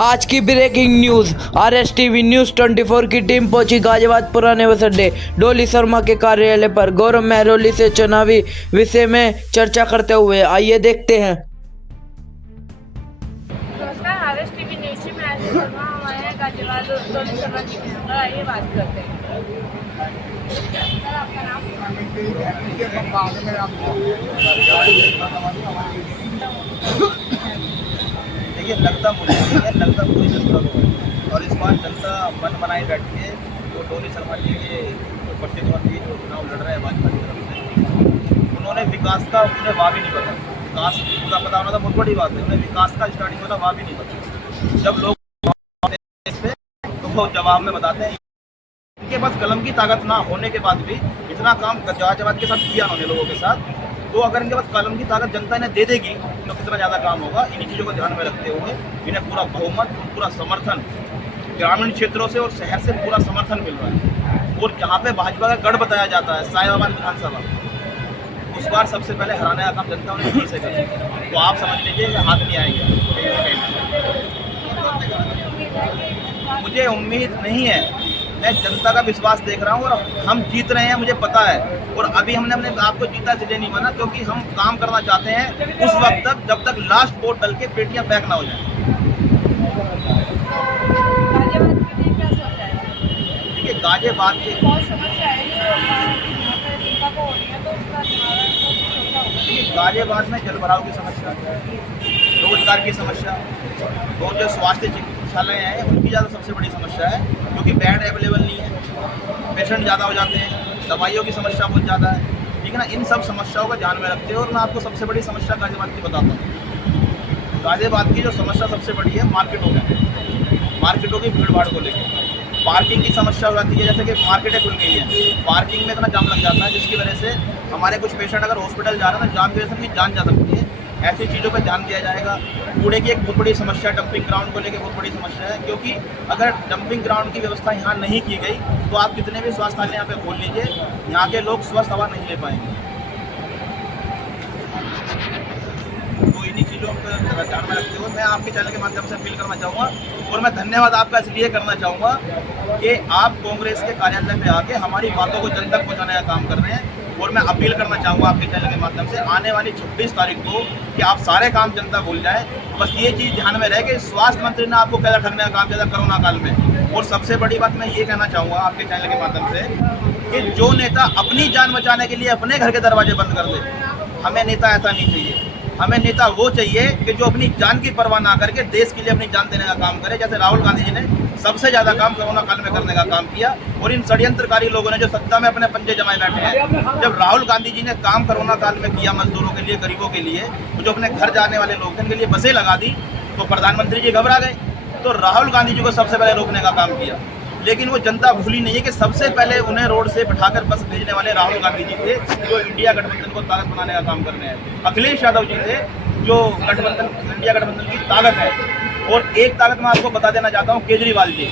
आज की breaking news. RSTV news 24 की टीम पहुंची गाजियाबाद पुराने बस अड्डे डोली शर्मा के कार्यालय पर गौरव मेहरोली से चुनावी विषय में चर्चा करते हुए। आइए देखते हैं। नमस्कार, RSTV न्यूज से मैं आशीष शर्मा। हमारे यहाँ गाजियाबाद डोली शर्मा जी के यहाँ पर आइए बात करते हैं। सर, आपका नाम? देखिए, लगता मुझे नहीं है, लगता पूरी जनता को है। और इस बार जनता मन बनाए बैठी है। जो डोली शर्मा जी के जो प्रतिद्वंदी जो चुनाव लड़ रहे हैं भाजपा की तरफ से, उन्होंने विकास का उन्हें वाह भी नहीं पता। विकास पूरा पता होना तो बहुत बड़ी बात है। उन्हें विकास का स्टार्टिंग होना वाह भी नहीं पता। जब लोग इस पे तो वो जवाब में बताते हैं। इनके पास कलम की ताकत ना होने के बाद भी इतना काम गाजियाबाद के साथ किया उन्होंने लोगों के साथ, तो अगर इनके पास कलम की ताकत जनता इन्हें दे देगी तो कितना ज़्यादा काम होगा। इन्हीं चीज़ों को ध्यान में रखते हुए इन्हें पूरा बहुमत और पूरा समर्थन ग्रामीण क्षेत्रों से और शहर से पूरा समर्थन मिल रहा है। और जहाँ पे भाजपा का गढ़ बताया जाता है साहिबाबाद विधानसभा, उस बार सबसे पहले हराने का काम जनता ने यहीं से करी। तो आप समझ लीजिए कि हाथ नहीं आएंगे। मुझे उम्मीद नहीं है, मैं जनता का विश्वास देख रहा हूँ और हम जीत रहे हैं, मुझे पता है। और अभी हमने अपने आप को जीता इसलिए नहीं माना क्योंकि हम काम करना चाहते हैं उस वक्त तक जब तक लास्ट वोट डल के पेटियां पैक ना हो जाए। गाजियाबाद के लिए क्या सोचा है? देखिए, गाजियाबाद के बहुत समस्या है जो यहाँ पे जनता को हो रही है, तो उसका निवारण तो कुछ सोचा होगा। देखिए, गाजियाबाद में जलभराव की समस्या, रोजगार की समस्या और जो स्वास्थ्य चिकित्सालय हैं उनकी ज़्यादा सबसे बड़ी समस्या है क्योंकि बेड अवेलेबल नहीं है, पेशेंट ज़्यादा हो जाते हैं, दवाइयों की समस्या बहुत ज़्यादा है। ठीक है ना, इन सब समस्याओं को ध्यान में रखते हुए और मैं आपको सबसे बड़ी समस्या गाजियाबाद की बताता हूँ। गाजियाबाद की जो समस्या सबसे बड़ी है मार्केटों में, मार्केटों की भीड़ भाड़ को लेकर पार्किंग की समस्या हो जाती है। जैसे कि मार्केटें खुल गई हैं, पार्किंग में इतना जाम लग जाता है जिसकी वजह से हमारे कुछ पेशेंट अगर हॉस्पिटल जा रहे हैं तो जाम की वजह से उनकी जान जा सकती है। ऐसी चीज़ों पर ध्यान दिया जाएगा। कूड़े की एक बहुत बड़ी समस्या, डंपिंग ग्राउंड को लेकर बहुत बड़ी समस्या है क्योंकि अगर डंपिंग ग्राउंड की व्यवस्था यहाँ नहीं की गई तो आप कितने भी स्वास्थ्य यहाँ पे खोल लीजिए, यहाँ के लोग स्वस्थ हवा नहीं ले पाएंगे। तो इन्हीं चीज़ों पर ध्यान में रखते हुए मैं आपके चैनल के माध्यम से अपील करना चाहूँगा और मैं धन्यवाद आपका इसलिए करना चाहूँगा कि आप कांग्रेस के कार्यालय पे आके हमारी बातों को जन तक पहुँचाने का काम कर रहे हैं। और मैं अपील करना चाहूँगा आपके चैनल के माध्यम से आने वाली 26 तारीख को कि आप सारे काम जनता भूल जाए। बस ये चीज़ ध्यान में रहे कि स्वास्थ्य मंत्री ने आपको कैसा ठगने का काम किया था कोरोना काल में। और सबसे बड़ी बात मैं ये कहना चाहूँगा आपके चैनल के माध्यम से कि जो नेता अपनी जान बचाने के लिए अपने घर के दरवाजे बंद कर दे, हमें नेता ऐसा नहीं चाहिए। हमें नेता वो चाहिए कि जो अपनी जान की परवाह ना करके देश के लिए अपनी जान देने का काम करे। जैसे राहुल गांधी जी ने सबसे ज़्यादा काम कोरोना काल में करने का काम किया और इन षड्यंत्रकारी लोगों ने जो सत्ता में अपने पंजे जमाए बैठे हैं, जब राहुल गांधी जी ने काम कोरोना काल में किया मजदूरों के लिए, गरीबों के लिए, जो अपने घर जाने वाले लोग थे उनके लिए बसें लगा दी, तो प्रधानमंत्री जी घबरा गए। तो राहुल गांधी जी को सबसे पहले रोकने का काम किया। लेकिन वो जनता भूली नहीं है कि सबसे पहले उन्हें रोड से बिठाकर बस भेजने वाले राहुल गांधी जी थे, जो इंडिया गठबंधन को ताकत बनाने का काम कर रहे हैं। अखिलेश यादव जी थे, जो गठबंधन इंडिया गठबंधन की ताकत है। और एक ताकत मैं आपको बता देना चाहता हूँ, केजरीवाल जी,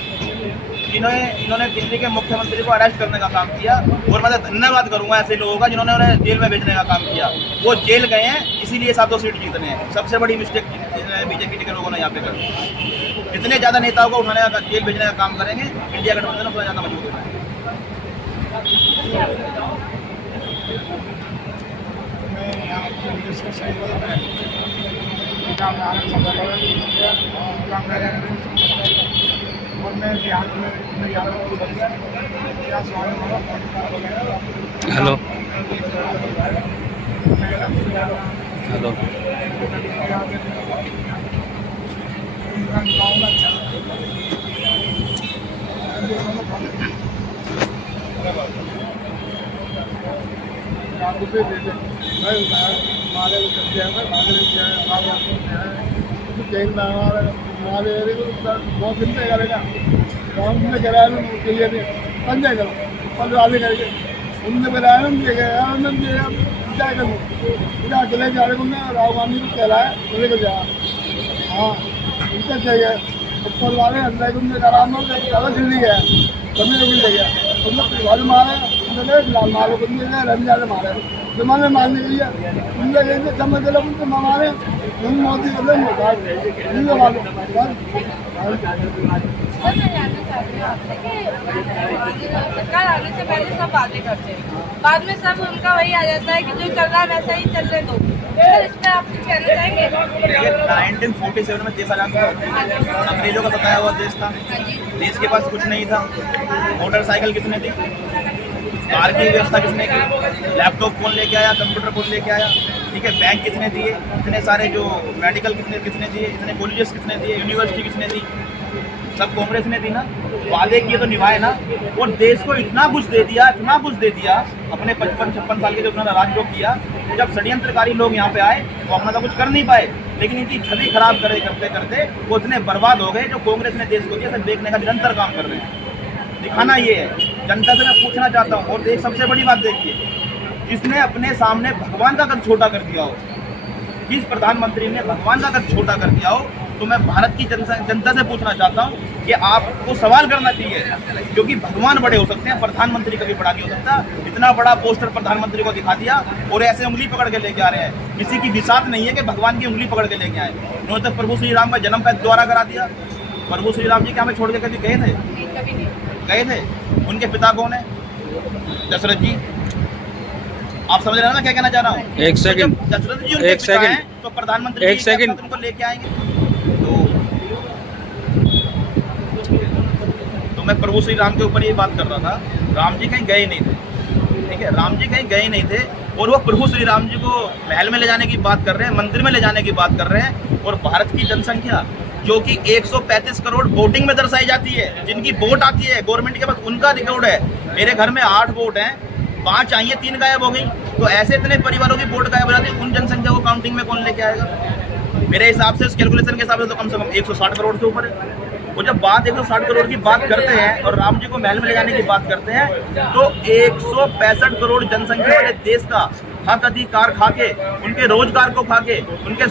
इन्होंने दिल्ली के मुख्यमंत्री को अरेस्ट करने का काम किया। और मैं धन्यवाद करूंगा ऐसे लोगों का जिन्होंने उन्हें जेल में भेजने का काम किया। वो जेल गए हैं इसीलिए 7 सीट जीतने हैं। सबसे बड़ी मिस्टेक बीजेपी के लोगों ने यहाँ पे कर। जितने ज़्यादा नेताओं को उठाने का, जेल भेजने का काम करेंगे, इंडिया गठबंधन उतना ज़्यादा मजबूत होगा। हेलो हेलो राहुल गांधी को कहलाए हाँ उनका चाहिए ऊपर वाले अंदर आराम ज़्यादा जल्दी गया कभी मिल गया मारे रन ज़्यादा मारे जमाने मारने के लिए उनके लिए समझ लो उनसे हमारे हम मोदी को लेंगे सर मैं जानना चाहती हूँ आपसे कि सरकार आने से पहले सब बातें करते हैं, बाद में सब उनका वही आ जाता है कि जो चल रहा है वैसा ही चलने दो। सर इस पर आप कुछ कहना चाहेंगे? 1947 में देश आजाद हुआ, अंग्रेजों का सताया हुआ देश था, देश के पास कुछ नहीं था। मोटरसाइकिल किसने दी, कार की व्यवस्था किसने की, लैपटॉप कौन लेके आया, कंप्यूटर कौन लेके आया, ठीक है, बैंक किसने दिए, इतने सारे जो मेडिकल किसने दिए, इतने कॉलेजेस किसने दिए, यूनिवर्सिटी किसने दी, सब कांग्रेस ने दी ना। वादे किए तो निभाए ना। और देश को इतना कुछ दे दिया, इतना कुछ दे दिया अपने 55-56 साल के जो उन्होंने राज जो किया। जब षड्यंत्रकारी लोग यहाँ पे आए तो अपना तो कुछ कर नहीं पाए, लेकिन इनकी छवि खराब करते करते वो इतने बर्बाद हो गए जो कांग्रेस ने देश को दिया। सब देखने का निरंतर काम कर रहे हैं, दिखाना ये है। जनता से मैं पूछना चाहता हूँ, और एक सबसे बड़ी बात देखिए, जिसने अपने सामने भगवान का कद छोटा कर दिया हो, जिस प्रधानमंत्री ने भगवान का कद छोटा कर दिया हो, तो मैं भारत की जनता से पूछना चाहता हूँ कि आपको सवाल करना चाहिए, क्योंकि भगवान बड़े हो सकते हैं, प्रधानमंत्री कभी बड़ा नहीं हो सकता। इतना बड़ा पोस्टर प्रधानमंत्री को दिखा दिया और ऐसे उंगली पकड़ के लेके आ रहे हैं। किसी की विसात नहीं है कि भगवान की उंगली पकड़ के लेके आए। उन्होंने तो प्रभु श्री राम का जन्म का द्वारा करा दिया। प्रभु श्री राम जी क्या हमें छोड़ के कभी गए थे? गए थे। उनके पिता कौन है? दशरथ जी। आप समझ रहे हैं ना क्या कहना चाह रहा हूँ? एक सेकंड, दशरथ जी उनके पिता हैं, तो प्रधानमंत्री एक सेकंड उनको लेके आएंगे। तो मैं प्रभु श्री राम के ऊपर ये बात कर रहा था, राम जी कहीं गए नहीं थे, ठीक है, राम जी कहीं गए नहीं थे। और वो प्रभु श्री राम जी को महल में ले जाने की बात कर रहे हैं, मंदिर में ले जाने की बात कर रहे हैं। और भारत की जनसंख्या जो कि 135 करोड़ वोटिंग में दर्शाई जाती है, जिनकी वोट आती है गवर्नमेंट के पास, उनका रिकॉर्ड है। मेरे घर में 8 वोट हैं, 5 आई हैं, 3 गायब हो गई। तो ऐसे इतने परिवारों की वोट गायब हो जाती है, उन जनसंख्या को काउंटिंग में कौन लेके आएगा? मेरे हिसाब से, उस कैलकुलेशन के हिसाब से तो कम 160 करोड़ से ऊपर है। वो जब बात 160 करोड़ की बात करते हैं और राम जी को महल में ले जाने की बात करते हैं, तो 165 करोड़ जनसंख्या वाले देश का हक अधिकार खा के, उनके रोजगार को खा के, उनके